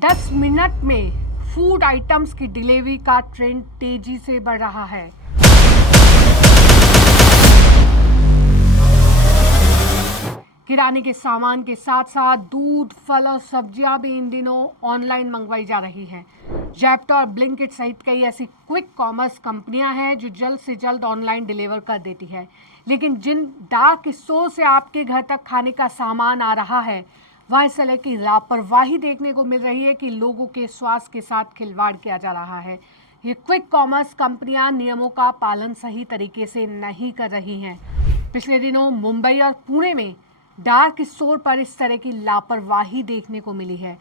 10 minute में food items की delivery का ट्रेंड तेजी से बढ़ रहा है। किराने के सामान के साथ साथ दूध, फल और सब्जियां भी इन दिनों ऑनलाइन मंगवाई जा रही हैं। जेप्टो और ब्लिंकिट सहित कई ऐसी क्विक कॉमर्स कंपनियां हैं जो जल्द से जल्द ऑनलाइन डिलीवर कर देती है। लेकिन जिन डार्क स्टोर से आपके घर तक खाने का सामान आ रहा है, वहाँ इस तरह की लापरवाही देखने को मिल रही है कि लोगों के स्वास्थ्य के साथ खिलवाड़ किया जा रहा है। ये क्विक कॉमर्स कंपनियां नियमों का पालन सही तरीके से नहीं कर रही हैं। पिछले दिनों मुंबई और पुणे में डार्क स्टोर पर इस तरह की लापरवाही देखने को मिली है।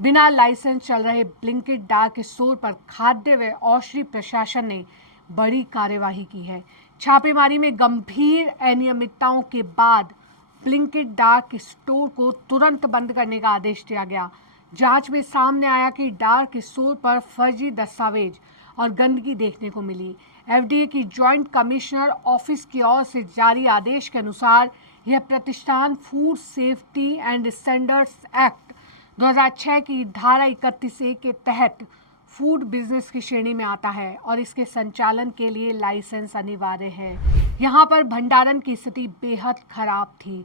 बिना लाइसेंस चल रहे ब्लिंकिट डार्क स्टोर पर खाद्य व औषधि प्रशासन ने बड़ी कार्यवाही की है। छापेमारी में गंभीर अनियमितताओं के बाद ब्लिंकिट डार्क स्टोर को तुरंत बंद करने का आदेश दिया गया। जांच में सामने आया कि डार्क स्टोर पर फर्जी दस्तावेज और गंदगी देखने को मिली। एफडीए की जॉइंट कमिश्नर ऑफिस की ओर से जारी आदेश के अनुसार यह प्रतिष्ठान food safety and standards act 2006 की धारा 31A के तहत फूड बिजनेस की श्रेणी में आता है और इसके संचालन के लिए लाइसेंस अनिवार्य है। यहाँ पर भंडारण की स्थिति बेहद खराब थी।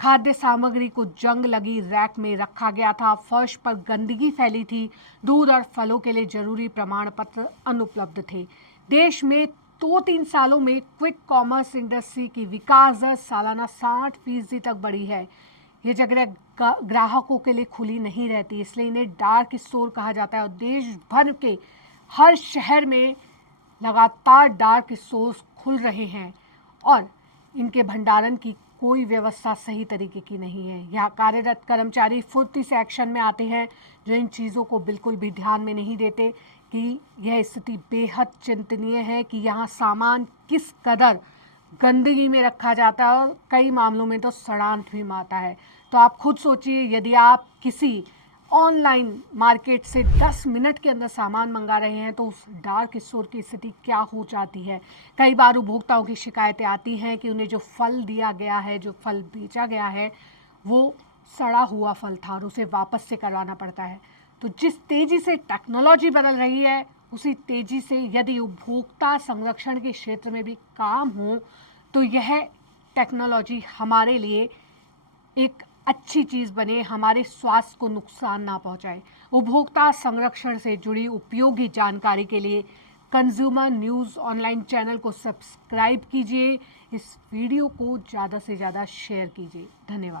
खाद्य सामग्री को जंग लगी रैक में रखा गया था, फर्श पर गंदगी फैली थी, दूध और फलों के लिए जरूरी प्रमाण पत्र अनुपलब्ध थे। देश में 2-3 सालों में क्विक कॉमर्स इंडस्ट्री की विकास दर सालाना 60% तक बढ़ी है। ये जगह ग्राहकों के लिए खुली नहीं रहती, इसलिए इन्हें डार्क स्टोर कहा जाता है और देश भर के हर शहर में लगातार डार्क स्टोर्स खुल रहे हैं और इनके भंडारण की कोई व्यवस्था सही तरीके की नहीं है। यहाँ कार्यरत कर्मचारी फुर्ती से एक्शन में आते हैं, जो इन चीज़ों को बिल्कुल भी ध्यान में नहीं देते कि यह स्थिति बेहद चिंतनीय है कि यहाँ सामान किस कदर गंदगी में रखा जाता है और कई मामलों में तो सड़ांत भी मारता है। तो आप खुद सोचिए, यदि आप किसी ऑनलाइन मार्केट से 10 मिनट के अंदर सामान मंगा रहे हैं तो उस डार्क स्टोर की स्थिति क्या हो जाती है। कई बार उपभोक्ताओं की शिकायतें आती हैं कि उन्हें जो फल दिया गया है, जो फल बेचा गया है, वो सड़ा हुआ फल था और उसे वापस से करवाना पड़ता है। तो जिस तेज़ी से टेक्नोलॉजी बदल रही है, उसी तेज़ी से यदि उपभोक्ता संरक्षण के क्षेत्र में भी काम हो तो यह टेक्नोलॉजी हमारे लिए एक अच्छी चीज़ बने, हमारे स्वास्थ्य को नुकसान ना पहुंचाए। उपभोक्ता संरक्षण से जुड़ी उपयोगी जानकारी के लिए कंज्यूमर न्यूज़ ऑनलाइन चैनल को सब्सक्राइब कीजिए। इस वीडियो को ज़्यादा से ज़्यादा शेयर कीजिए। धन्यवाद।